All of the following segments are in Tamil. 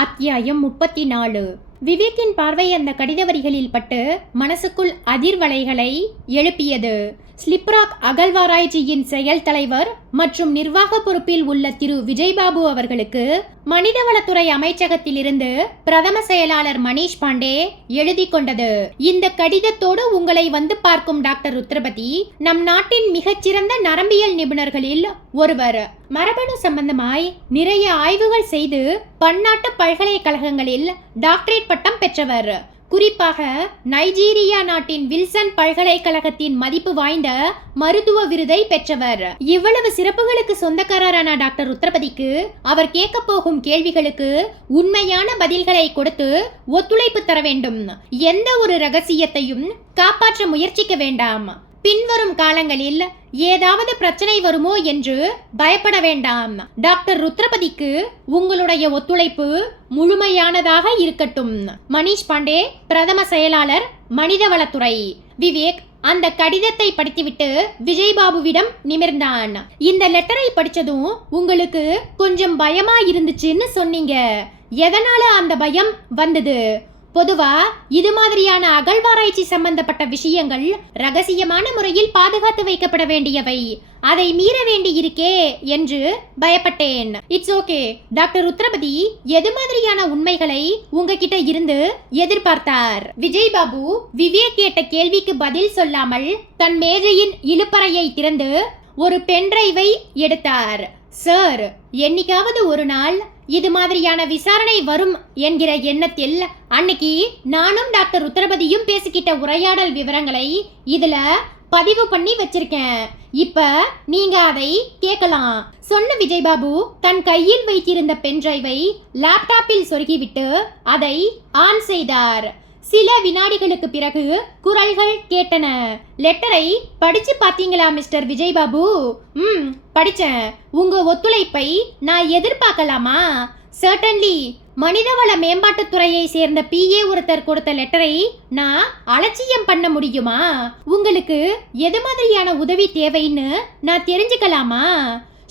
அத்தியாயம் 34. விவேக்கின் பார்வை அந்த கடித வரிகளில் பட்டு மனசுக்குள் அதிர்வலைகளை எழுப்பியது. ஸ்லிப்ராக் அகழ்வாராய்ச்சியின் செயல் தலைவர் மற்றும் நிர்வாக பொறுப்பில் உள்ள திரு விஜய்பாபு அவர்களுக்கு மனிதவளத்துறை அமைச்சகத்திலிருந்து பிரதம செயலாளர் மணிஷ் பாண்டே எழுதி கொண்டது. இந்த கடிதத்தோடு உங்களை வந்து பார்க்கும் டாக்டர் ருத்ரபதி நம் நாட்டின் மிகச்சிறந்த நரம்பியல் நிபுணர்களில் ஒருவர். மரபணு சம்பந்தமாய் நிறைய ஆய்வுகள் செய்து பன்னாட்டு பல்கலைக்கழகங்களில் டாக்டரேட் பட்டம் பெற்றவர். குறிப்பாக நைஜீரியா நாட்டின் வில்சன் பல்கலைக்கழகத்தின் மதிப்பு வாய்ந்த மருத்துவ விருதை பெற்றவர். இவ்வளவு சிறப்புகளுக்கு சொந்தக்காரரான டாக்டர் ருத்ரபதிக்கு அவர் கேட்க போகும் கேள்விகளுக்கு உண்மையான பதில்களை கொடுத்து ஒத்துழைப்பு தர வேண்டும். எந்த ஒரு ரகசியத்தையும் காப்பாற்ற முயற்சிக்க வேண்டாம். பின்வரும் காலங்களில் ஏதாவது பிரச்சனை வருமோ என்று பயப்பட வேண்டாம். டாக்டர் ருத்ரபதிக்கு உங்களுடைய ஒத்துழைப்பு முழுமையானதாக இருக்கட்டும். மணிஷ் பாண்டே, பிரதம செயலாளர், மனிதவளத்துறை. விவேக் அந்த கடிதத்தை படித்துவிட்டு விஜய்பாபுவிடம் நிமிர்ந்தான். இந்த லெட்டரை படிச்சதும் உங்களுக்கு கொஞ்சம் பயமா இருந்துச்சுன்னு சொன்னீங்க. எதனால அந்த பயம் வந்தது? பொதுவா இது மாதிரியான அகழ்வாராய்ச்சி சம்பந்தப்பட்ட விஷயங்கள் ரகசியமான முறையில் பாதுகாத்து வைக்கப்பட வேண்டியவை. அதை மீற வேண்டி இருக்கே என்று பயப்பட்டேன். It's okay. டாக்டர் ருத்ரபதி எது மாதிரியான உண்மைகளை உங்ககிட்ட இருந்து எதிர்பார்த்தார்? விஜய்பாபு விவேக் கேட்ட கேள்விக்கு பதில் சொல்லாமல் தன் மேஜையின் இழுப்பறையை திறந்து ஒரு பென்டிரைவை எடுத்தார். சார், என்னைக்காவது ஒரு நாள் இது மாதிரியான விசாரணை வரும் என்கிற எண்ணத்தில் அன்னைக்கு நானும் டாக்டர் ருத்ரபதியும் பேசிக்கிட்ட உரையாடல் விவரங்களை இதுல பதிவு பண்ணி வச்சிருக்கேன். இப்ப நீங்க அதை கேட்கலாம் சொன்ன விஜய்பாபு தன் கையில் வைத்திருந்த பென்டிரைவை லேப்டாப்பில் சொருகிவிட்டு அதை ஆன் செய்தார். சில வினாடிகளுக்கு பிறகு குரல்கள் கேட்டன. லெட்டரை படிச்சு பாத்தீங்களா மிஸ்டர் விஜய்பாபு? படிச்சேன். உங்க ஒத்துழைப்பை நான் எதிர்பார்க்கலாமா? சர்டன்லி. மனிதவள மேம்பாட்டுத்துறையை சேர்ந்த PA ஒருத்தர் கொடுத்த லெட்டரை நான் அலட்சியம் பண்ண முடியுமா? உங்களுக்கு எது மாதிரியான உதவி தேவைன்னு நான் தெரிஞ்சுக்கலாமா?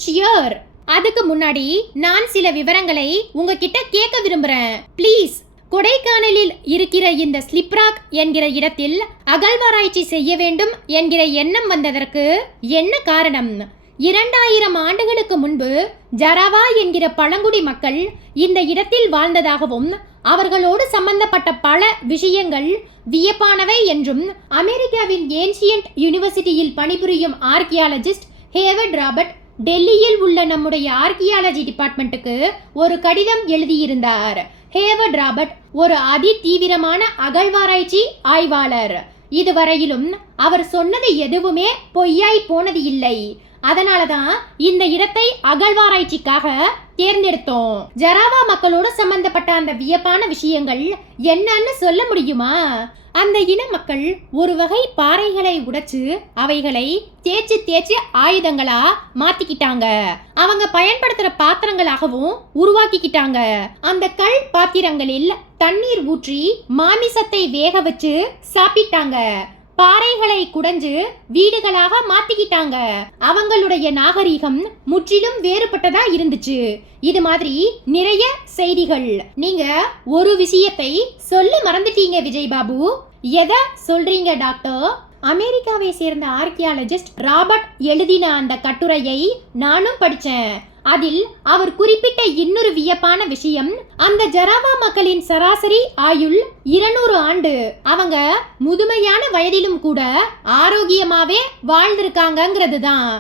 ஷியோர். அதுக்கு முன்னாடி நான் சில விவரங்களை உங்ககிட்ட கேட்க விரும்புறேன். ப்ளீஸ். கொடைக்கானலில் இருக்கிற இந்த ஸ்லிப்ராக் என்கிற இடத்தில் அகழ்வாராய்ச்சி செய்ய வேண்டும் என்கிற எண்ணம் வந்ததற்கு என்ன காரணம்? 2000 ஆண்டுகளுக்கு முன்பு ஜராவா என்கிற பழங்குடி மக்கள் இந்த இடத்தில் வாழ்ந்ததாகவும் அவர்களோடு சம்பந்தப்பட்ட பல விஷயங்கள் வியப்பானவை என்றும் அமெரிக்காவின் ஏன்ஷியன்ட் யூனிவர்சிட்டியில் பணிபுரியும் ஆர்கியாலஜிஸ்ட் ஹேவர்ட் ராபர்ட் டெல்லியில் உள்ள நம்முடைய ஆர்கியாலஜி டிபார்ட்மெண்ட்டுக்கு ஒரு கடிதம் எழுதியிருந்தார். ஹேவர்ட் ராபர்ட் ஒரு அதி தீவிரமான அகழ்வாராய்ச்சி ஆய்வாளர். இதுவரையிலும் அவர் சொன்னது எதுவுமே பொய்யாய் போனது இல்லை. அதனாலதான் இந்த இடத்தை அகழ்வாராய்ச்சிக்காக தேர்ந்தெடுத்தோம். ஜராவா மக்களோடு சம்பந்தப்பட்ட அந்த வியப்பான விஷயங்கள் என்னன்னு சொல்ல முடியுமா? அந்த இன மக்கள் ஒரு வகை பாறைகளை உடைச்சு அவைகளை தேய்ச்சி ஆயுதங்களா மாத்திக்கிட்டாங்க. அவங்க பயன்படுத்துற பாத்திரங்களாகவும் உருவாக்கிக்கிட்டாங்க. அந்த கல் பாத்திரங்களில் தண்ணீர் ஊற்றி மாமிசத்தை வேக வச்சு சாப்பிட்டாங்க. பாறைகளை குடைஞ்சு வீடுகளாக மாத்திக்கிட்டாங்க. அவங்களுடைய நாகரிகம் முற்றிலும் வேறுபட்டதா இருந்துச்சு. இது மாதிரி நிறைய செய்திகள். நீங்க ஒரு விஷயத்தை சொல்ல மறந்துட்டீங்க விஜய்பாபு. எதை சொல்றீங்க டாக்டர்? அமெரிக்காவை சேர்ந்த ஆர்கியாலஜிஸ்ட் ராபர்ட் எழுதின அந்த கட்டுரையை நானும் படிச்சேன். அதில் அவர் குறிப்பிட்ட இன்னொரு வியப்பான விஷயம், அந்த ஜராவா மக்களின் சராசரி ஆயுள் 200 ஆண்டு. அவங்க முதுமையான வயதிலும் கூட ஆரோக்கியமாவே வாழ்ந்திருக்காங்கிறது தான்.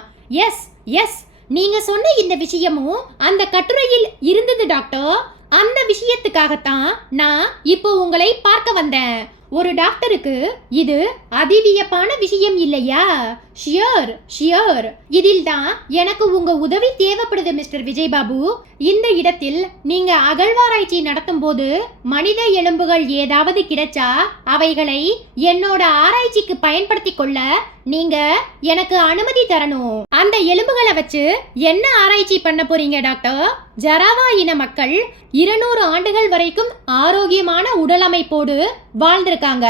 எஸ், நீங்க சொன்ன இந்த விஷயமும் அந்த கட்டுரையில் இருந்தது டாக்டர். அந்த விஷயத்துக்காகத்தான் நான் இப்போ உங்களை பார்க்க வந்தேன். ஒரு டாக்டருக்கு இது அதிவியப்பான விஷயம் இல்லையா? ஷியோர். இதில் தான் எனக்கு உங்க உதவி தேவைப்படுது மிஸ்டர் விஜய்பாபு. இந்த இடத்தில் நீங்க அகழ்வாராய்ச்சி நடத்தும் போது மனித எலும்புகள் ஏதாவது கிடைச்சா அவைகளை என்னோட ஆராய்ச்சிக்கு பயன்படுத்தி கொள்ள நீங்க எனக்கு அனுமதி தரணும். அந்த எலும்புகளை வச்சு என்ன ஆராய்ச்சி பண்ண போறீங்க டாக்டர்? ஜராவா இன மக்கள் 200 ஆண்டுகள் வரைக்கும் ஆரோக்கியமான உடலமைப்போடு வாழ்ந்திருக்காங்க.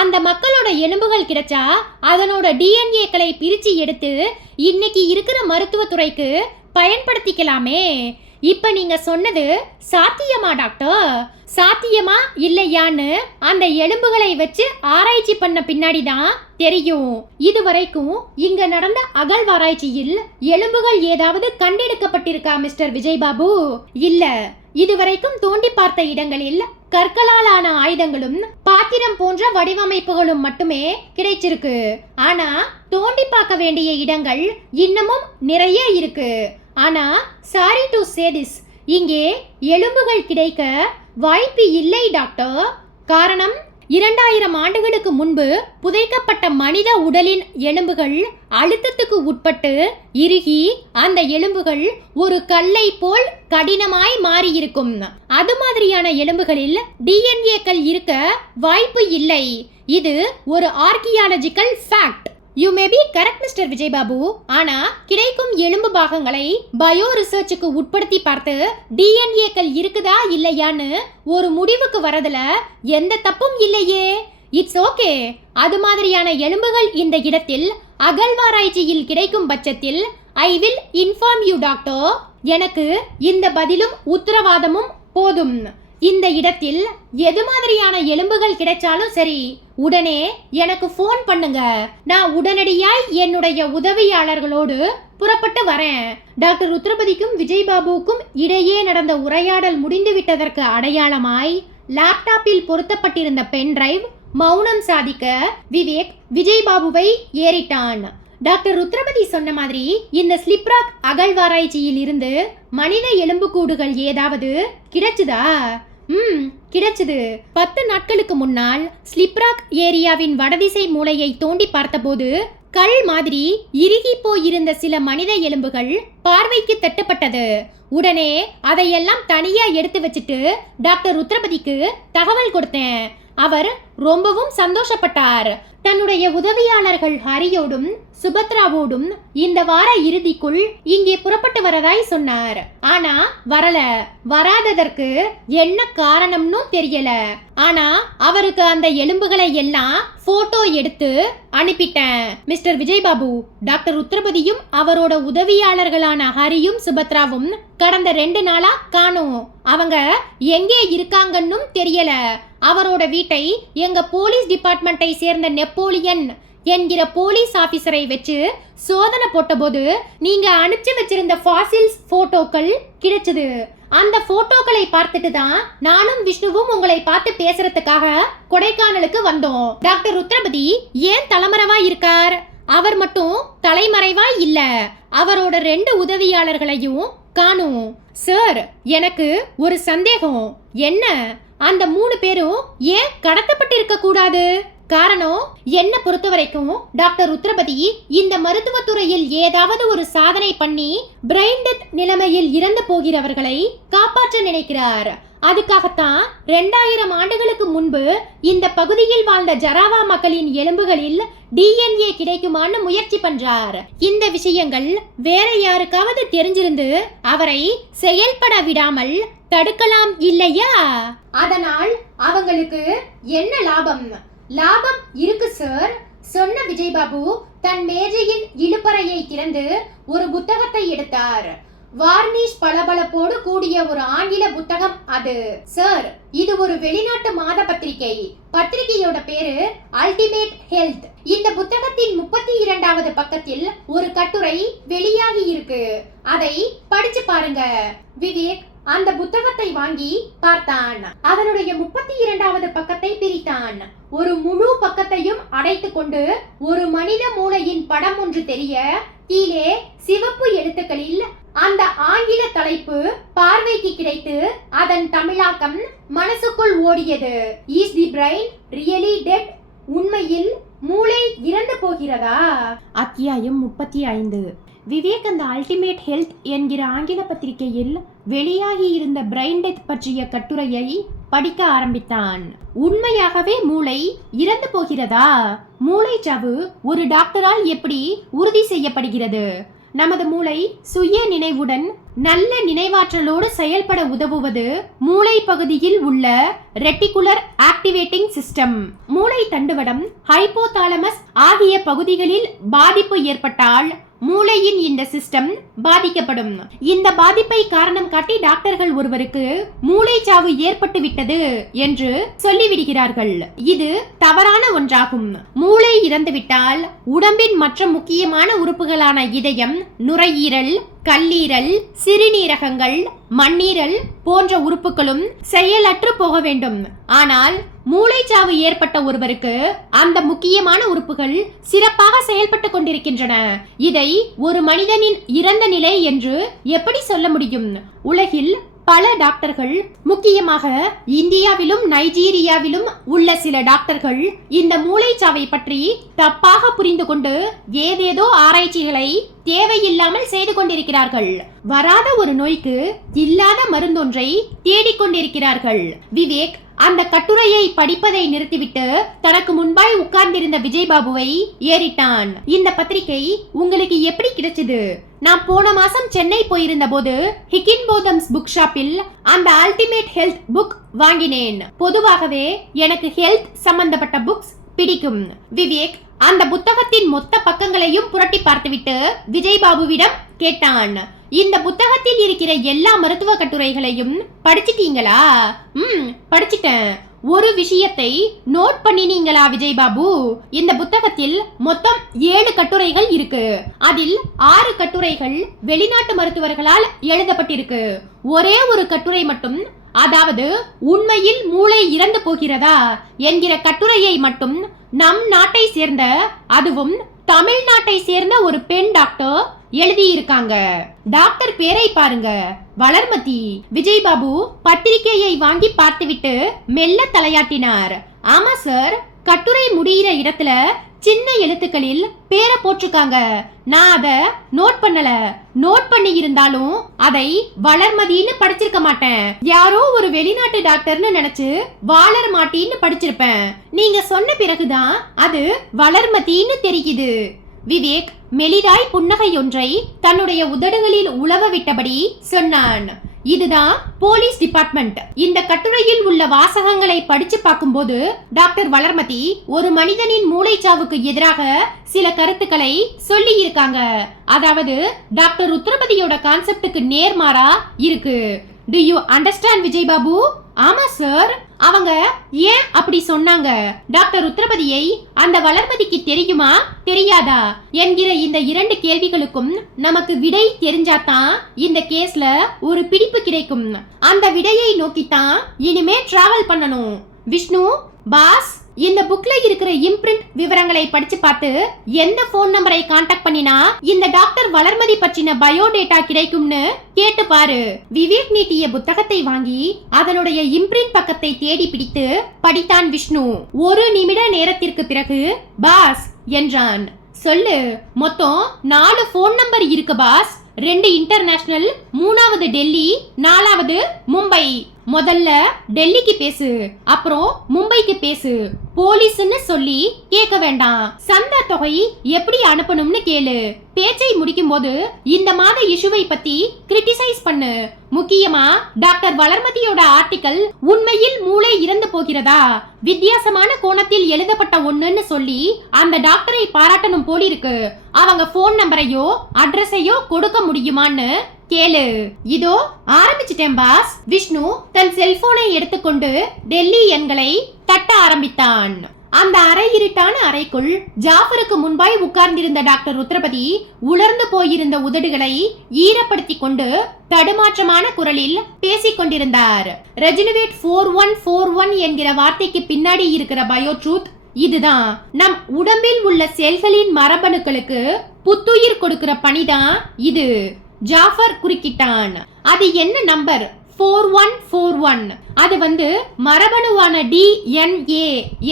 அந்த மக்களோட எலும்புகள் கிடைச்சா அதனோட DNA-க்களை பிரிச்சு எடுத்து இன்னைக்கு இருக்கிற மருத்துவத்துறைக்கு பயன்படுத்திக்கலாமே. இப்ப நீங்க சொன்னது சாத்தியமா டாக்டர்? சாத்தியமா இல்லையான்னு அந்த எலும்புகளை வச்சு ஆராய்ச்சி பண்ண பின்னாடி தான் தெரியும். இதுவரைக்கும் இங்க நடந்த அகழ்வாராய்ச்சியில் எலும்புகள் ஏதாவது கண்டெடுக்கப்பட்டிருக்கா மிஸ்டர் விஜய்பாபு? இல்ல. இதுவரைக்கும் தோண்டி பார்த்த இடங்களில் கற்களால் ஆன ஆயுதங்களும் பாத்திரம் போன்ற வடிவமைப்புகளும் மட்டுமே கிடைச்சிருக்கு. ஆனா தோண்டி பார்க்க வேண்டிய இடங்கள் இன்னமும் நிறைய இருக்கு. ஆனா சாரி டு சே திஸ், இங்கே எலும்புகள் கிடைக்க வாய்ப்பு இல்லை டாக்டர். காரணம், 2000 ஆண்டுகளுக்கு முன்பு புதைக்கப்பட்ட மனித உடலின் எலும்புகள் அழுத்தத்துக்கு உட்பட்டு இறுகி அந்த எலும்புகள் ஒரு கல்லை போல் கடினமாய் மாறியிருக்கும். அது மாதிரியான எலும்புகளில் டிஎன்ஏக்கள் இருக்க வாய்ப்பு இல்லை. இது ஒரு archaeological fact. You may be correct mister Vijaybabu. ஆனா கிடைக்கும் எலும்பு பாகங்களை பயோ ரிசர்ச்சுக்கு உட்படுத்தி பார்த்து டிஎன்ஏக்கள் இருக்குதா இல்லையான்னு ஒரு முடிவுக்கு வரதுல எந்த தப்பும் இல்லையே. It's okay. அது மாதிரியான எலும்புகள் இந்த இடத்தில் அகழ்வாராய்ச்சியில் கிடைக்கும் பட்சத்தில் I will inform you doctor. எனக்கு இந்த பதிலும் உத்தரவாதமும் போதும். இந்த இடத்தில் எது மாதிரியான எலும்புகள் கிடைச்சாலும் சரி, உடனே எனக்கு ஃபோன் பண்ணுங்க. நான் உடனடியாய் என்னுடைய உதவியாளர்களோடு புறப்பட்டு வரேன். டாக்டர் ருத்ரபதிக்கும் விஜய்பாபுவுக்கும் இடையே நடந்த உரையாடல் முடிந்துவிட்டதற்கு அடையாளமாய் லேப்டாப்பில் பொருத்தப்பட்டிருந்த பென் டிரைவ் மௌனம் சாதிக்க விவேக் விஜய்பாபுவை ஏறிட்டான். டாக்டர் ருத்ரபதி சொன்ன மாதிரி இந்த ஸ்லிப்ராக் அகழ்வாராய்ச்சியில் இருந்து மனித எலும்புக்கூடுகள் ஏதாவது கிடைச்சுதா? கிடைச்சது. 10 நாட்களுக்கு முன்னால் ஸ்லிப்ராக் ஏரியாவின் வடதிசை மூலையை தோண்டி பார்த்தபோது கல் மாதிரி இறுகி போயிருந்த சில மனித எலும்புகள் பார்வைக்கு தட்டுப்பட்டது. உடனே அதையெல்லாம் தனியா எடுத்து வச்சுட்டு டாக்டர் ருத்ரபதிக்கு தகவல் கொடுத்தேன். அவர் ரொம்பவும் சந்தோஷப்பட்டார். தன்னுடைய உதவியாளர்கள் ஹரியோடும் சுபத்ராவோடும் இந்த வார இறுதிக்குள் இங்கே புறப்பட்டு வரதாய் சொன்னார். ஆனா வராததற்கு என்ன காரணம்னு தெரியல. ஆனா அவருக்கு அந்த எலும்புகளை எல்லாம் போட்டோ எடுத்து அனுப்பிட்டேன். மிஸ்டர் விஜய்பாபு, டாக்டர் ருத்ரபதியும் அவரோட உதவியாளர்களான ஹரியும் சுபத்ராவும் கடந்த 2 நாளா காணோம். அவங்க எங்கே இருக்காங்கன்னு தெரியல. அவரோட வீட்டை எங்க போலீஸ் டிபார்ட்மெண்ட்டை சேர்ந்த நெப்போலியன் என்கிற போலீஸ் ஆபீசரை வச்சு சோதனை போட்டபோது நீங்க அனுப்பிச்சு வச்சிருந்த ஃபாசில்ஸ் போட்டோக்கள் கிடைச்சது. அந்த போட்டோக்களை பார்த்துட்டு தான் நானும் விஷ்ணுவும் உங்களை பார்த்து பேசுறதுக்காக கொடைக்கானலுக்கு வந்தோம். டாக்டர் ருத்ரபதி ஏன் தலைமறைவா இருக்கார்? அவர் மட்டும் தலைமறைவா இல்ல, அவரோட 2 உதவியாளர்களையும் காணும். சார், எனக்கு ஒரு சந்தேகம். என்ன? அந்த 3 பேரும் ஏன் கடத்தப்பட்டிருக்க கூடாது? காரணம், என்ன பொறுத்த வரைக்கும் டாக்டர் ருத்ரபதி இந்த மருத்துவத்துறையில் ஏதாவது ஒரு சாதனை பண்ணி பிரெயின் டெத் நிலைமையில் இறந்து போகிறவர்களை காப்பாற்ற நினைக்கிறார். அதுக்காகத்தான் 2000 ஆண்டுகளுக்கு முன்பு இந்த பகுதியில் வாழ்ந்த ஜராவா மக்களின் எலும்புகளில் டிஎன்ஏ கிடைக்குமான்னு முயற்சி பண்றார். இந்த விஷயங்கள் வேற யாருக்காவது தெரிஞ்சிருந்து அவரை செயல்பட விடாமல் தடுக்கலாம் இல்லையா? அதனால் அவங்களுக்கு என்ன லாபம்? லாபம் இருக்கு சார். சொன்ன விஜய்பாபு தன் மேஜையின் இழுப்பறையை திறந்து ஒரு புத்தகத்தை எடுத்தார். வார்னிஷ் பளபளப்போடு கூடிய ஒரு ஆங்கில புத்தகம் அது. சார், இது ஒரு வெளிநாட்டு மாத பத்திரிகை. பத்திரிகையோட பேரு அல்டிமேட் ஹெல்த். இந்த புத்தகத்தின் 32வது பக்கத்தில் ஒரு கட்டுரை வெளியாகி இருக்கு. அதை படிச்சு பாருங்க. விவேக் அந்த புத்தகத்தை வாங்கி பார்த்தான். அவனுடைய 32வது பக்கத்தை பிரித்தான். ஒரு முழு பக்கத்தையும் அடைத்து கொண்டு ஒரு மனித மூளையின் படம் ஒன்று தெரிய கீழே சிவப்பு எழுத்துக்களில் அந்த ஆங்கில தலைப்பு பார்வைக்கு கிடைத்து அதன் தமிழாக்கம் மனசுக்குள் ஓடியது. Is the brain really dead? உண்மையில் மூளை இறந்து போகிறதா? அத்தியாயம் 35. விவேக் அந்த அல்டிமேட் ஹெல்த் என்கிற ஆங்கில பத்திரிகையில் வெளியாகி இருந்த பிரைன் டெத் பற்றிய கட்டுரையை படிக்க ஆரம்பித்தான். உண்மையாகவே மூளை இறந்து போகிறதா? மூளைச்சாவு ஒரு டாக்டரால் எப்படி உறுதி செய்யப்படுகிறது? நமது மூளை சுய நினைவுடன் நல்ல நினைவாற்றலோடு செயல்பட உதவுவது மூளை பகுதியில் உள்ள ரெட்டிகுலர் ஆக்டிவேட்டிங் சிஸ்டம். மூளை தண்டுவடம், ஹைப்போதாலமஸ் ஆகிய பகுதிகளில் பாதிப்பு ஏற்பட்டால் மூளையின் இந்த சிஸ்டம் பாதிக்கப்படும். இந்த பாதிப்பை காரணம் காட்டி டாக்டர்கள் ஒருவருக்கு மூளைச்சாவு ஏற்பட்டு விட்டது என்று சொல்லிவிடுகிறார்கள். இது தவறான ஒன்றாகும். மூளை இறந்துவிட்டால் உடம்பின் மற்ற முக்கியமான உறுப்புகளான இதயம், நுரையீரல், கல்லீரல், சிறுநீரகங்கள், மண்ணீரல் போன்ற உறுப்புகளும் செயலற்று போக வேண்டும். ஆனால் மூளைச்சாவு ஏற்பட்ட ஒருவருக்கு அந்த முக்கியமான உறுப்புகள் சிறப்பாக செயல்பட்டு கொண்டிருக்கின்றன. இதை ஒரு மனிதனின் இறந்த நிலை என்று எப்படி சொல்ல முடியும்? உலகில் பல டாக்டர்கள், முக்கியமாக இந்தியாவிலும் நைஜீரியாவிலும் உள்ள சில டாக்டர்கள் இந்த மூளைச்சாவை பற்றி தப்பாக புரிந்து கொண்டு ஏதேதோ ஆராய்ச்சிகளை தேவையில்லாமல் செய்து கொண்டிருக்கிறார்கள். வராத ஒரு நோய்க்கு இல்லாத மருந்தொன்றை தேடிக்கொண்டிருக்கிறார்கள். விவேக் அந்த கட்டுரையை படிப்பதை நிறுத்திவிட்டு தனக்கு முன்பாய் உட்கார்ந்திருந்த விஜய்பாபுவை ஏறிட்டான். இந்த பத்திரிகை உங்களுக்கு எப்படி கிடைச்சது? நான் போன மாசம் சென்னை போயிருந்த போது ஹிக்கின்போதம்ஸ் புக் ஷாப்பில் அந்த அல்டிமேட் ஹெல்த் புக் வாங்கினேன். பொதுவாகவே எனக்கு ஹெல்த் சம்பந்தப்பட்ட புக்ஸ் பிடிக்கும். விவேக் அந்த புத்தகத்தின் மொத்த பக்கங்களையும் புரட்டி பார்த்துவிட்டு விஜய்பாபுவிடம் கேட்டான். இந்த புத்தகத்தில் இருக்கிற எல்லா மருத்துவ கட்டுரைகளையும் படிச்சிட்டீங்களா? படிச்சிட்டேன். ஒரு விஷயத்தை நோட் பண்ணினீங்களா விஜய்பாபு? இந்த புத்தகத்தில் மொத்தம் 7 கட்டுரைகள் இருக்கு. அதில் 6 கட்டுரைகள் வெளிநாட்டு மருத்துவர்களால் எழுதப்பட்டிருக்கு. ஒரே ஒரு கட்டுரை மட்டும், அதாவது உண்மையில் மூளை இறந்து போகிறதா என்கிற கட்டுரையை மட்டும் நம் நாட்டை சேர்ந்த, அதுவும் தமிழ்நாட்டை சேர்ந்த ஒரு பெண் டாக்டர் எழுதியிருக்காங்க. டாக்டர் பேரை பாருங்க, வளர்மதி. விஜய்பாபு பத்திரிகையை வாங்கி பார்த்துவிட்டு மெல்ல தலையாட்டினார். ஆமா சார், கட்டுரை முடிகிற இடத்துல சின்ன எழுத்துக்களில் பேரை போட்டிருக்காங்க. நான் அதை நோட் பண்ணல. நோட் பண்ணி இருந்தாலும் அதை வளர்மதின்னு படிச்சிருக்க மாட்டேன். யாரோ ஒரு வெளிநாட்டு டாக்டர்னு நினைச்சு வாளர்மாட்டின்னு படிச்சிருப்பேன். நீங்க சொன்ன பிறகுதான் அது வளர்மதின்னு தெரியுது. விவேக் மெலிதாய் புன்னகையொன்றை தன்னுடைய உதடுகளில் உலவ விட்டபடி சொன்னான். இதுதான் போலீஸ் டிபார்ட்மெண்ட். இந்த கட்டுரையில் உள்ள வாசகங்களை படிச்சு பார்க்கும்போது டாக்டர் வளர்மதி ஒரு மனிதனின் மூளைச்சாவுக்கு எதிராக சில கருத்துக்களை சொல்லி இருக்காங்க. அதாவது டாக்டர் உத்தரபதியோட கான்செப்டுக்கு நேர்மாறா இருக்கு. Do you understand Vijaybabu? ஆமா சார். அவங்க ஏன் அப்படி சொன்னாங்க? டாக்டர் உத்தரபதியை அந்த வளர்மதிக்கு தெரியுமா தெரியாதா என்கிற இந்த 2 கேள்விகளுக்கும் நமக்கு விடை தெரிஞ்சாதான் இந்த கேஸ்ல ஒரு பிடிப்பு கிடைக்கும். அந்த விடையை நோக்கித்தான் இனிமே டிராவல் பண்ணணும். விஷ்ணு பாஸ், இந்த புக்ல இருக்கிற இம்பிரிண்ட் விவரங்களை படிச்சு பார்த்து எந்த போன் நம்பரை கான்டாக்ட் பண்ணினா இந்த டாக்டர் வளர்மதி பற்றின பயோடேட்டா கிடைக்கும்னு கேட்டு பாரு. விவேக் நீட்டிய புத்தகத்தை வாங்கி அதனுடைய இம்பிரிண்ட் பக்கத்தை தேடி பிடித்து படித்தான் விஷ்ணு. 1 நிமிட நேரத்திற்கு பிறகு பாஸ் என்றான். சொல்லு. மொத்தம் 4 போன் நம்பர் இருக்கு பாஸ். 2 இன்டர்நேஷனல், 3வது டெல்லி, 4வது மும்பை. முதல்ல டெல்லிக்கு பேசு, அப்புறம் மும்பைக்கு பேசு. போலீஸ்னு சொல்லி கேட்க வேண்டாம். சந்தா தொகை எப்படி அனுப்பணும்னு கேளு. பேச்சை முடிக்கும் போது இந்த மாத இஷ்யூவை பத்தி கிரிட்டிசைஸ் பண்ணு. முக்கியமா டாக்டர் வளர்மதியோட ஆர்டிக்கல் உண்மையில் மூளை இறந்து போகிறதா, வித்தியாசமான கோணத்தில் எழுதப்பட்ட ஒண்ணுன்னு சொல்லி அந்த டாக்டரை பாராட்டணும் போலிருக்கு. அவங்க போன் நம்பரையோ அட்ரஸையோ கொடுக்க முடியுமான்னு கேளு. இதோ ஆரம்பிச்சிட்டேன் பாஸ். விஷ்ணு தன் செல்போனை எடுத்துக்கொண்டு டெல்லி எண்களை தட்ட ஆரம்பித்தான். அந்த அரை இருட்டான அறைக்குள் ஜாஃபருக்கு முன்பாய் உட்கார்ந்திருந்த டாக்டர் உத்தரபதி உலர்ந்து போயிருந்த உதடுகளை ஈரப்படுத்தி கொண்டு தடுமாற்றமான குரலில் பேசிக் கொண்டிருந்தார். ரெஜினுவேட் 4141 என்கிற வார்த்தைக்கு பின்னாடி இருக்கிற பயோ ட்ரூத் இதுதான். நம் உடம்பில் உள்ள செல்களின் மரபணுக்களுக்கு புத்துயிர் கொடுக்கிற பணிதான் இது. ஜாஃபர் குறுக்கிட்டான். அது என்ன நம்பர்? 4141. அது மரபணுவான DNA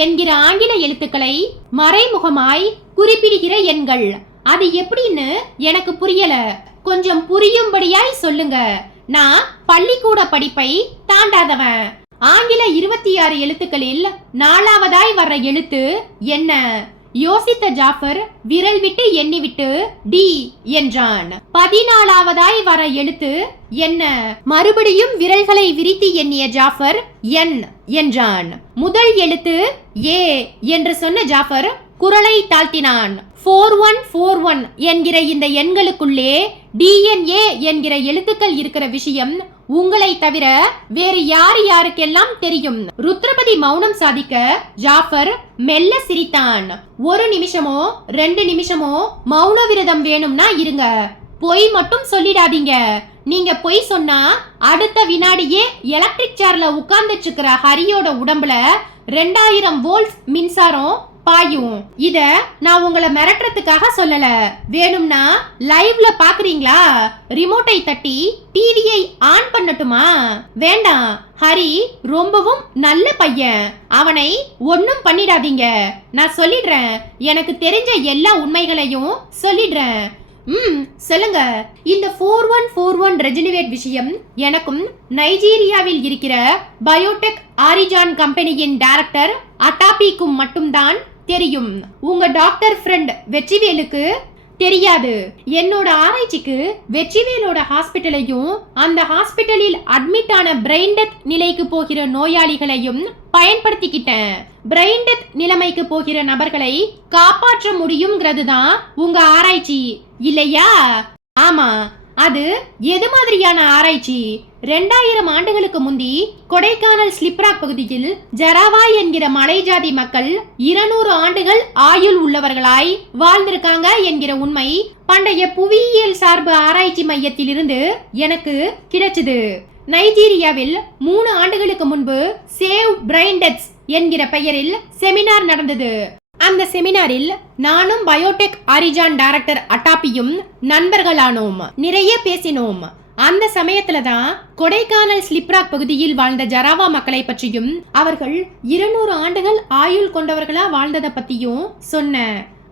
என்கிற ஆங்கில எழுத்துக்களை மறைமுகமாய் குறிப்பிடுகிற எண்கள். அது எப்படின்னு எனக்கு புரியல. கொஞ்சம் புரியும்படியாய் சொல்லுங்க. நான் பள்ளிக்கூட படிப்பை தாண்டாதவன். ஆங்கில 26 எழுத்துக்களில் 4வதாய் வர்ற எழுத்து என்ன? யோசித்த ஜாஃபர் விரல் விட்டு எண்ணிவிட்டு டி என்றான். 14வதாய் வர எழுத்து என்ன? மறுபடியும் விரல்களை விரித்து எண்ணிய ஜாஃபர் என் என்றான். முதல் எழுத்து ஏ என்று சொன்ன ஜாஃபர் குரலை தாழ்த்தினான். 4141 என்கிற இந்த எண்களுக்குள்ளே DNA என்கிற எழுத்துக்கள் இருக்கிற விஷயம் உங்களை தவிர வேறு யாருக்கெல்லாம் தெரியும்? ருத்ரபதி மௌனம் சாதிக்க ஜாஃபர் மெல்ல சிரித்தான். 1 நிமிஷமோ 2 நிமிஷமோ மௌன விரதம் வேணும்னா இருங்க, பொய் மட்டும் சொல்லிடாதீங்க. நீங்க பொய் சொன்னா அடுத்த வினாடியே எலக்ட்ரிக் சேர்ல உட்கார்ந்துட்டு இருக்கிற ஹரியோட உடம்புல 2000 வோல்ட்ஸ் மின்சாரம் பாயும். இத நான் உங்களை மிரட்டுறதுக்காக சொல்லல. வேணும்னா லைவ்ல பாக்குறீங்களா? ரிமோட்டை தட்டி டிவியை ஆன் பண்ணட்டுமா? வேண்டாம், ஹரி ரொம்பவும் நல்ல பையன், அவனை ஒன்னும் பண்ணிடாதீங்க. நான் சொல்லிடுறேன், எனக்கு தெரிஞ்ச எல்லா உண்மைகளையும் சொல்லிடுறேன். சொல்லுங்க. இந்த 4141 ரெஜினிவேட் விஷயம் எனக்கும் நைஜீரியாவில் இருக்கிற பயோடெக் ஆரிஜான் கம்பெனியின் டைரக்டர் அட்டாபிக்கும் மட்டும்தான் தெரியும். உங்க டாக்டர் ஃப்ரெண்ட் வெற்றிவேலுக்கு தெரியாது. என்னோட ஆராய்ச்சிக்கு வெற்றிவேலோட ஹாஸ்பிட்டலையும் அந்த ஹாஸ்பிட்டலில் அட்மிட் ஆன பிரெயின் டெத் நிலைக்கு போகிற நோயாளிகளையும் பயன்படுத்திக்கிட்டேன். பிரெயின் டெத் நிலைமைக்கு போகிற நபர்களை காப்பாற்ற முடியுங்கிறது தான் உங்க ஆராய்ச்சி இல்லையா? ஆமா. அது எது மாதிரியான ஆராய்ச்சி? 2000 ஆண்டுகளுக்கு முந்தி கொடைக்கானல் ஸ்லிப்ராக் பகுதியில் ஜராவா என்கிற மலை ஜாதி மக்கள் 200 ஆண்டுகள் ஆயுள் உள்ளவர்களாய் வாழ்ந்திருக்காங்க என்கிற உண்மை பண்டைய புவியியல் சார்பு ஆராய்ச்சி மையத்தில் இருந்து எனக்கு கிடைச்சது. நைஜீரியாவில் 3 ஆண்டுகளுக்கு முன்பு சேவ் பிரெயின் டெத்ஸ் என்கிற பெயரில் செமினார் நடந்தது. அந்த செமினாரில் நானும் பயோடெக் ஆரிஜான் டைரக்டர் அட்டாபியும் நண்பர்களானோம். நிறைய பேசினோம். அந்த சமயத்துல தான் கொடைக்கானல் ஸ்லிப்ராக் பகுதியில் வாழ்ந்த ஜராவா மக்களை பற்றியும் அவர்கள் 200 ஆண்டுகள் ஆயுள் கொண்டவர்களா வாழ்ந்ததை பத்தியும் சொன்ன.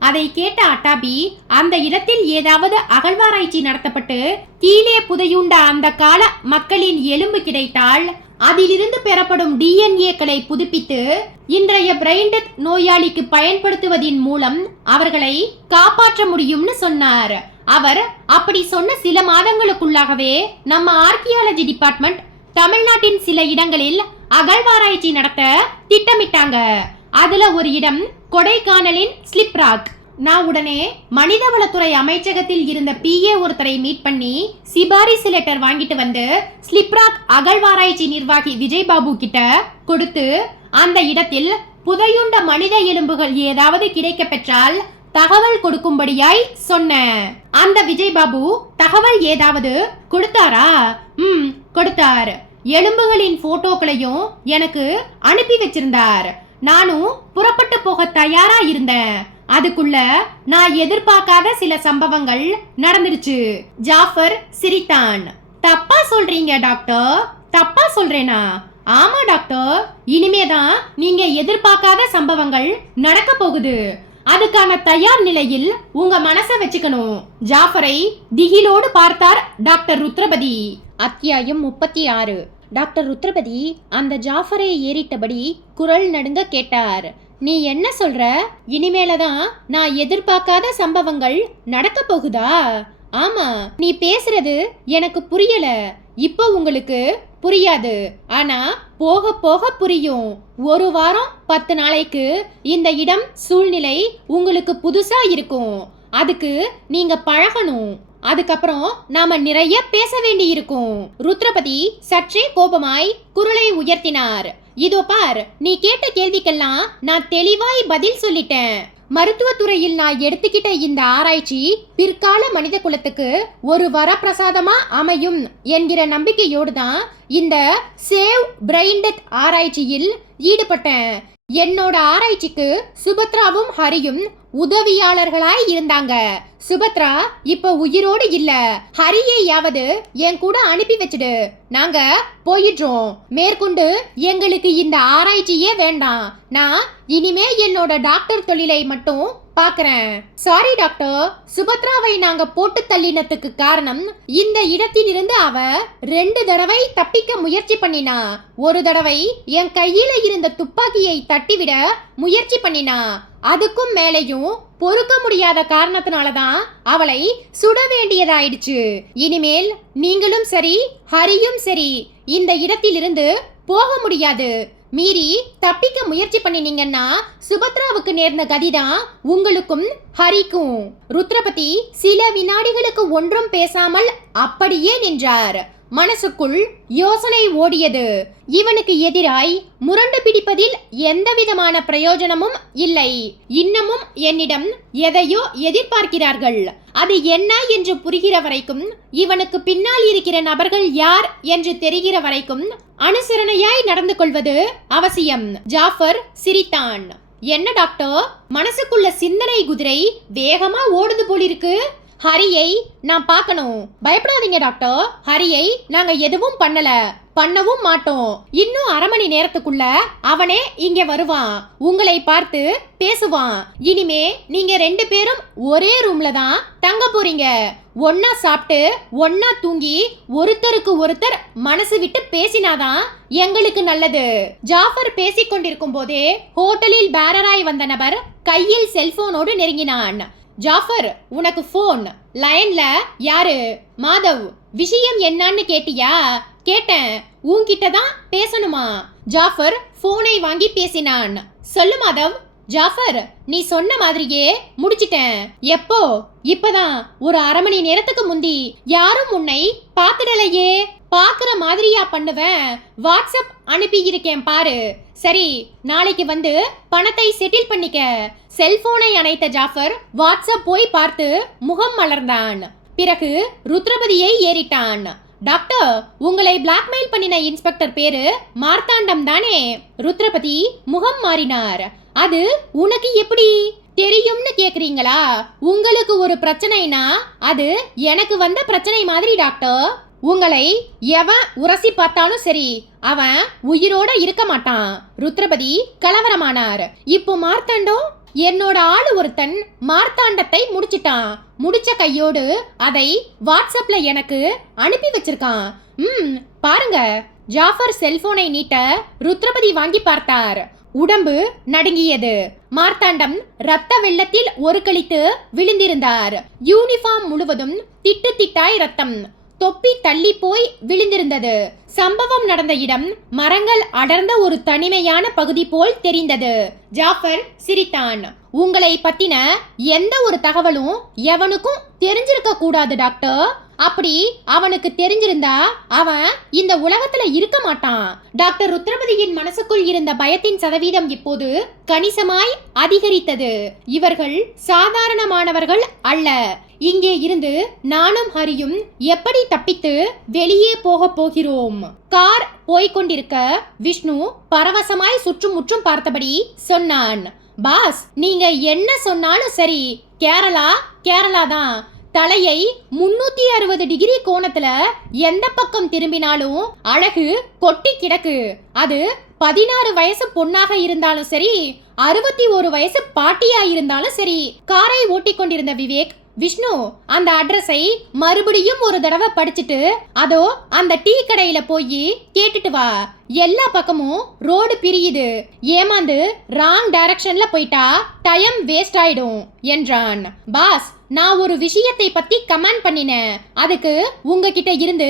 அதை கேட்ட அட்டாபி, அந்த இடத்தில் ஏதாவது அகழ்வாராய்ச்சி நடத்தப்பட்டு கீழே புதையுண்ட அந்த கால மக்களின் எலும்பு கிடைத்தால் அதிலிருந்து பெறப்படும் டிஎன்ஏக்களை புதுப்பித்து இன்றைய பிரெயின் டெத் நோயாளிக்கு பயன்படுத்துவதின் மூலம் அவர்களை காப்பாற்ற முடியும்னு சொன்னார். அவர் அப்படி சொன்ன சில மாதங்களுக்குள்ளாகவே நம்ம ஆர்கியாலஜி டிபார்ட்மெண்ட் தமிழ்நாட்டின் சில இடங்களில் அகழ்வாராய்ச்சி நடத்த திட்டமிட்டாங்க. அதுல ஒரு இடம் கொடைக்கானலின் ஸ்லிப்ராக். நான் உடனே மனிதவளத்துறை அமைச்சகத்தில் இருந்த PA ஒருத்தரை மீட் பண்ணி சிபாரிசு லெட்டர் வாங்கிட்டு வந்து ஸ்லிப்ராக் அகழ்வாராய்ச்சி நிர்வாகி விஜய்பாபு கிட்ட கொடுத்து அந்த இடத்தில் புதையுண்ட மனித எலும்புகள் ஏதாவது கிடைக்க பெற்றால் தகவல் கொடுக்கும்படியாய் சொன்னேன். அந்த விஜய்பாபு தகவல் ஏதாவது கொடுத்தாரா? கொடுத்தார். எலும்புகளின் போட்டோக்களையும் எனக்கு அனுப்பி வச்சிருந்தார். நானும் புறப்பட்டு போக தயாரா இருந்தேன். அதுக்குள்ள நான் எதிர்பார்க்காத சில சம்பவங்கள் நடந்துருச்சு. ஜாஃபர் சிரித்தான். தப்பா சொல்றீங்க டாக்டர்? தப்பா சொல்றேனா? ஆமா டாக்டர், இனிமேதான் நீங்க எதிர்பார்க்காத சம்பவங்கள் நடக்க போகுது. அதுக்கான தயார் நிலையில் உங்க மனசை வச்சுக்கணும். ஜாஃபரை திகிலோடு பார்த்தார் டாக்டர் ருத்ரபதி. அத்தியாயம் 36. டாக்டர் ருத்ரபதி அந்த ஜாஃபரை ஏறிட்டபடி குரல் நடுங்க கேட்டார். நீ என்ன சொல்ற? இனிமேலதான் நான் எதிர்பார்க்காத சம்பவங்கள் நடக்க போகுதா? ஆமா, நீ பேசுறது எனக்கு புரியல. இப்போ உங்களுக்கு புரியாது, ஆனா போக போக புரியும். 1 வாரம் 10 நாளைக்கு இந்த இடம் சூழ்நிலை உங்களுக்கு புதுசா இருக்கும். அதுக்கு நீங்க பழகணும். அதுக்கப்புறம் நாம நிறைய பேச வேண்டி இருக்கும். ருத்ரபதி சற்றே கோபமாய் குரலை உயர்த்தினார். இதோ பார், நீ கேட்ட கேள்விக்கெல்லாம் நான் தெளிவாய் பதில் சொல்லிட்டேன். மருத்துவத்துறையில் நான் எடுத்துக்கிட்ட இந்த ஆராய்ச்சி பிற்கால மனித குலத்துக்கு ஒரு வரப்பிரசாதமா அமையும் என்கிற நம்பிக்கையோடு தான் இந்த சேவ் பிரெயின் டெத் ஆராய்ச்சியில் ஈடுபட்டேன். என்னோட ஆராய்ச்சிக்கு சுபத்ராவும் ஹரியும் உதவியாளர்களாய் இருந்தாங்க. சுபத்ரா இப்ப உயிரோடு இல்ல. ஹரியையாவது என் கூட அனுப்பி வச்சிடு, நாங்க போயிடுறோம். மேற்கொண்டு எங்களுக்கு இந்த ஆராய்ச்சியே வேண்டாம். நான் இனிமே என்னோட டாக்டர் தொழிலை மட்டும் பாக்குறேன். சாரி டாக்டர், சுபத்ராவை நாங்க போட்டு தள்ளினத்துக்கு காரணம் இந்த இடத்தில் இருந்து அவ 2 தடவை தப்பிக்க முயற்சி பண்ணினா. ஒரு தடவை என் கையில இருந்த துப்பாக்கியை தட்டிவிட முயற்சி பண்ணினா. அதுக்கும் மேலையும் பொறுக்க முடியாத காரணத்தினாலதான் அவளை சுட வேண்டியதாயிடுச்சு. இனிமேல் நீங்களும் சரி ஹரியும் சரி இந்த இடத்திலிருந்து போக முடியாது. மீறி தப்பிக்க முயற்சி பண்ணினீங்கன்னா சுபத்ராவுக்கு நேர்ந்த கதிதான் உங்களுக்கும் ஹரிக்கும். ருத்ரபதி சில வினாடிகளுக்கு ஒன்றும் பேசாமல் அப்படியே நின்றார். மனசுக்குள் யோசனை ஓடியது. இவனுக்கு எதிராய் முரண்டு பிடிப்பதில் எந்தவிதமான பிரயோஜனமும் இல்லை. இன்னமும் என்னிடம் எதையோ எதிர்பார்க்கிறார்கள். அது என்ன என்று புரிகிற வரைக்கும், இவனுக்கு பின்னால் இருக்கிற நபர்கள் யார் என்று தெரிகிற வரைக்கும் அனுசரணையாய் நடந்து கொள்வது அவசியம். ஜாஃபர் சிரித்தான். என்ன டாக்டர், மனசுக்குள்ள சிந்தனை குதிரை வேகமா ஓடுது போலிருக்கு. ஹரியை நான் பார்க்கணும். பயப்படாதீங்க டாக்டர், ஹரியை நாங்க எதுவும் பண்ணவும் மாட்டோம். இன்னும் அரை மணி நேரத்துக்குள்ள அவனே இங்க வருவான். உங்களை பார்த்து பேசுவான். இனிமே நீங்க 2 பேரும் ஒரே ரூம்ல தான் தங்க போறீங்க. ஒன்னா சாப்பிட்டு ஒன்னா தூங்கி ஒருத்தருக்கு ஒருத்தர் மனசு விட்டு பேசினாதான் எங்களுக்கு நல்லது. ஜாஃபர் பேசிக்கொண்டிருக்கும் போதே ஹோட்டலில் பேரராய் வந்த நபர் கையில் செல்போனோடு நெருங்கினான். ஜாஃபர், உனக்கு போன். லைன்ல யாரு? மாதவ். விஷயம் என்னன்னு கேட்டியா? கேட்டேன். உன்கிட்ட தான் பேசணுமா? ஜாஃபர் போனை வாங்கி பேசினான். சொல்லு மாதவ். ஜாஃபர், நீ சொன்ன மாதிரியே முடிச்சிட்டேன். எப்போ? இப்பதான் ஒரு அரை மணி நேரத்துக்கு முந்தி. யாரும் உன்னை பார்த்துடலையே. பாக்குற மாதிரியா பண்ணுவேன்? வாட்ஸ்அப் அனுப்பி இருக்கேன் பாரு. சரி, நாளைக்கு வந்து பணத்தை செட்டில் பண்ணிக்க. செல்போனை அணைத்த ஜாஃபர் வாட்ஸ்அப் போய் பார்த்து முகம் மலர்ந்தான். பிறகு ருத்ரபதியை ஏறிட்டான். டாக்டர், உங்களை பிளாக்மெயில் பண்ணின இன்ஸ்பெக்டர் பேரு மார்த்தாண்டம் தானே? ருத்ரபதி முகம் மாறினார். அது உனக்கு எப்படி தெரியும்னு கேக்குறீங்களா? உங்களுக்கு ஒரு பிரச்சனைனா அது எனக்கு வந்த பிரச்சனை மாதிரி டாக்டர். உங்களை எவன் உரசி பார்த்தாலும் சரி, அவன் உயிரோட இருக்க மாட்டான். ருத்ரபதி கலவரமானார். இப்போ மார்த்தாண்டம், என்னோட ஆளு ஒருத்தன் மார்த்தாண்டத்தை முடிச்சிட்டான். முடிச்ச கையோடு அதை வாட்ஸ்அப்ல எனக்கு அனுப்பி வச்சிருக்கான். பாருங்க. ஜாஃபர் செல்போனை நீட்ட ருத்ரபதி வாங்கி பார்த்தார். உடம்பு நடுங்கியது. மார்த்தாண்டம் ரத்த வெள்ளத்தில் ஒரு கழித்து விழுந்திருந்தார். யூனிஃபார்ம் முழுவதும் திட்டு திட்டாய் ரத்தம். தொப்பி தள்ளி போய் விழுந்திருந்தது. சம்பவம் நடந்த இடம் மரங்கள் அடர்ந்த ஒரு தனிமையான பகுதி போல் தெரிந்தது. ஜாஃபர் சிரித்தான். உங்களை பத்தின எந்த ஒரு தகவலும் எவனுக்கும் தெரிஞ்சிருக்க கூடாது டாக்டர். அப்படி அவனுக்கு தெரிஞ்சிருந்தா அவன் இந்த உலகத்துல இருக்க மாட்டான். டாக்டர் ருத்ரபதியின் மனசுக்குள் இருந்த பயத்தின் சதவீதம் இப்போது கணிசமாய் அதிகரித்தது. இவர்கள் சாதாரணமானவர்கள் அல்ல. இங்கே இருந்து நானும் ஹரியும் எப்படி தப்பித்து வெளியே போக போகிறோம்? கார் போய்கொண்டிருக்க விஷ்ணு பரவசமாய் சுற்றும் பார்த்தபடி சொன்னான். பாஸ், நீங்க என்ன சொன்னாலும் சரி, கேரளா தான். தலையை 360 டிகிரி கோணத்துல எந்த பக்கம் திரும்பினாலும் அழகு கொட்டி கிடக்கு. அது 16 வயசு பொண்ணாக இருந்தாலும் சரி, 61 வயசு பாட்டியா இருந்தாலும் சரி. காரை ஓட்டிக் கொண்டிருந்த விவேக், விஷ்ணு, அந்த அட்ரஸை மறுபடியும் ஒரு தடவை படிச்சுட்டு அதோ அந்த டீ கடையில போய் கேட்டுட்டு வா. எல்லா பக்கமும் ரோடு பிரியுது. ஏமாந்து ராங் டைரக்ஷன்ல போயிட்டா டைம் வேஸ்ட் ஆயிடும் என்றான். பாஸ், நான் ஒரு விஷயத்தை பத்தி கமெண்ட் பண்ணினேன். அதுக்கு உங்ககிட்ட இருந்து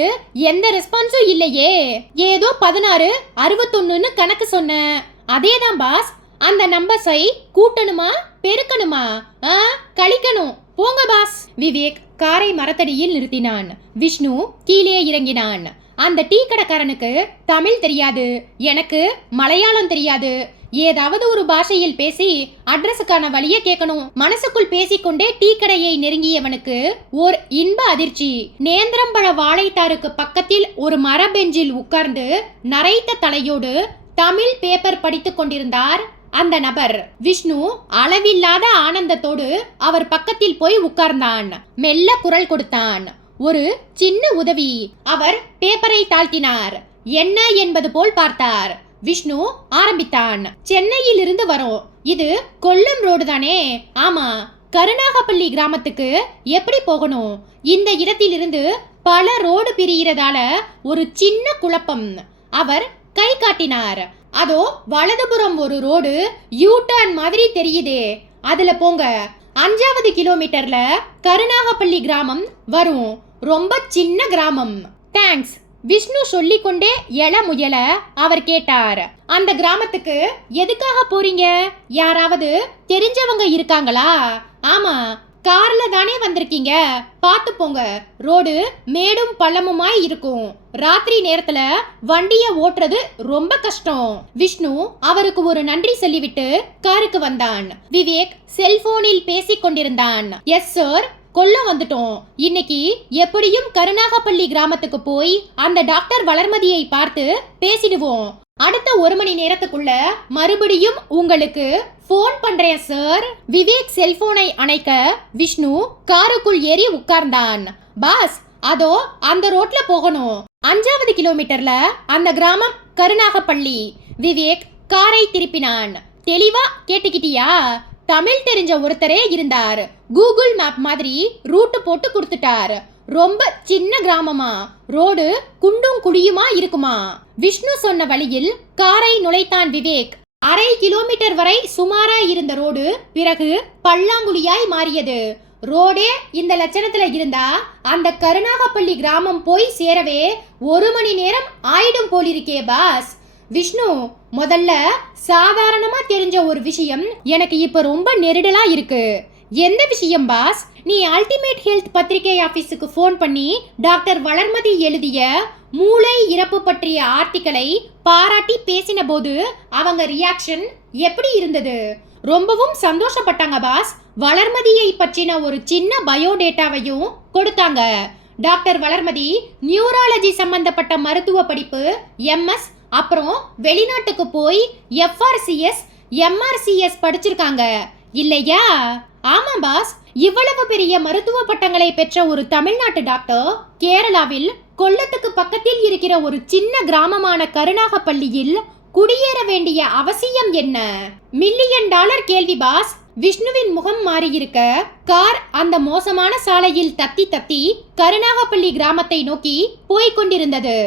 எந்த ரெஸ்பான்ஸும் இல்லையே. ஏதோ 16 61ன்னு கணக்கு சொன்னேன். அதேதான் பாஸ். அந்த நம்பர்ஸை கூட்டணுமா பெருக்கணுமா? கழிக்கணும். போங்க பாஸ். விவேக் காரை மரத்தடியில் நிறுத்தினான். விஷ்ணு கீழே இறங்கினான். அந்த டீ கடைக்காரனுக்கு தமிழ் தெரியாது, எனக்கு மலையாளம் தெரியாது. ஏதாவது ஒரு பாஷையில் பேசி அட்ரஸுக்கான வழியை கேட்கணும். மனசுக்குள் பேசிக்கொண்டே டீ கடையை நெருங்கியவனுக்கு ஓர் இன்ப அதிர்ச்சி. நேந்திரம்பழ வாழைத்தாருக்கு பக்கத்தில் ஒரு மர பெஞ்சில் உட்கார்ந்து நரைத்த தலையோடு தமிழ் பேப்பர் படித்துக் கொண்டிருந்தார் அந்த நபர். விஷ்ணு அளவில்லாத ஆனந்தத்தோடு அவர் பக்கத்தில் போய் உட்கார்ந்தான். மெல்ல குரல் கொடுத்தான். ஒரு சின்ன உதவி. அவர் பேப்பரை தாழ்த்தினார். என்ன என்பது போல் பார்த்தார். விஷ்ணு ஆரம்பித்தான். சென்னையில் இருந்து வரோம். இது கொல்லம் ரோடு தானே? ஆமா. கருணாகப்பள்ளி கிராமத்துக்கு எப்படி போகணும்? இந்த இடத்திலிருந்து பல ரோடு பிரிகிறதால ஒரு சின்ன குழப்பம். அவர் கை காட்டினார். அதோ வலதுபுறம் ஒரு ரோடு யூ டர்ன் மாதிரி தெரியுதே, அதுல போங்க. 5வது கிலோமீட்டர்ல கருணாகப்பள்ளி கிராமம் வரும். ரொம்ப சின்ன கிராமம். தேங்க்ஸ். விஷ்ணு சொல்லிக்கொண்டே எழ முயல அவர் கேட்டார். அந்த கிராமத்துக்கு எதுக்காக போறீங்க? யாராவது தெரிஞ்சவங்க இருக்காங்களா? ஆமா, கார்ல தானே வந்திருக்கீங்க. பார்த்து போங்க, ரோடு மேடும் பள்ளமுமாய் இருக்கும். ராத்திரி நேரத்துல வண்டிய ஓட்டுறது ரொம்ப கஷ்டம். விஷ்ணு அவருக்கு ஒரு நன்றி சொல்லிவிட்டு காருக்கு வந்தான். விவேக் செல்போனில் பேசிக் கொண்டிருந்தான். எஸ் சார், கொல்ல வந்துட்டோம். இன்னைக்கு எப்படியும் கருணாகப்பள்ளி கிராமத்துக்கு போய் அந்த டாக்டர் வளர்மதியை பார்த்து பேசிடுவோம். அடுத்த 1 மணி நேரத்துக்குள்ள மறுபடியும் உங்களுக்கு போன் பண்றேன் சார். விவேக் செல்போனை அணைக்க விஷ்ணு காருக்குள் ஏறி உட்கார்ந்தான். பாஸ், அதோ அந்த ரோட்ல போகணும். 5வது கிலோமீட்டர்ல அந்த கிராமம் கருணாகப்பள்ளி. விவேக் காரை திருப்பினான். தெளிவா கேட்டுக்கிட்டியா? தமிழ் தெரிஞ்ச ஒருத்தரே இருந்தார். கூகுள் மேப் மாதிரி ரூட்டு போட்டு கொடுத்துட்டார். ரொம்ப சின்ன கிராமமா, ரோடு குண்டும் குழியுமா இருக்குமா? விஷ்ணு சொன்ன வழியில் காரை நுழைத்தான் விவேக். 1/2 கிலோமீட்டர் வரை சுமாரா இருந்த ரோடு பிறகு பல்லாங்குழியாய் மாறியது. ரோடே இந்த லட்சணத்துல இருந்தா அந்த கருணாகப்பள்ளி கிராமம் போய் சேரவே 1 மணி நேரம் ஆயிடும் போலிருக்கே பாஸ். விஷ்ணு, முதல்ல சாதாரணமா தெரிஞ்ச ஒரு விஷயம் எனக்கு இப்ப ரொம்ப நெருடலா இருக்கு. எந்த விஷயம் பாஸ்? நீ அல்டிமேட் ஹெல்த் பத்திரிகை ஆபீஸுக்கு போன் பண்ணி டாக்டர் வளர்மதி எழுதிய மூளை இறப்பு பற்றிய ஆர்டிக்கலை பாராட்டி பேசின போது அவங்க ரியாக்ஷன் எப்படி இருந்தது? ரொம்பவும் சந்தோஷப்பட்டாங்க பாஸ். வளர்மதியை பற்றின ஒரு சின்ன பயோடேட்டாவையும் கொடுத்தாங்க. டாக்டர் வளர்மதி நியூராலஜி சம்பந்தப்பட்ட மருத்துவ படிப்பு எம்எஸ், அப்புறம் வெளிநாட்டுக்கு போய் FRCS MRCS படிச்சிருக்காங்க இல்லையா? ஆமா பாஸ், இவ்வளவு பெரிய மருத்துவ பட்டங்களை பெற்ற ஒரு தமிழ்நாட்டு டாக்டர் கேரளாவில் கொல்லத்துக்கு பக்கத்தில் இருக்கிற ஒரு சின்ன கிராமமான கருணாகப்பள்ளியில் குடியேற வேண்டிய அவசியம் என்ன? $1 மில்லியன் கேள்வி பாஸ். விஷ்ணுவின் முகம் மாறியிருக்க கார் அந்த மோசமான சாலையில் தத்தி தத்தி கருணாகப்பள்ளி கிராமத்தை நோக்கி போய்கொண்டிருந்தது.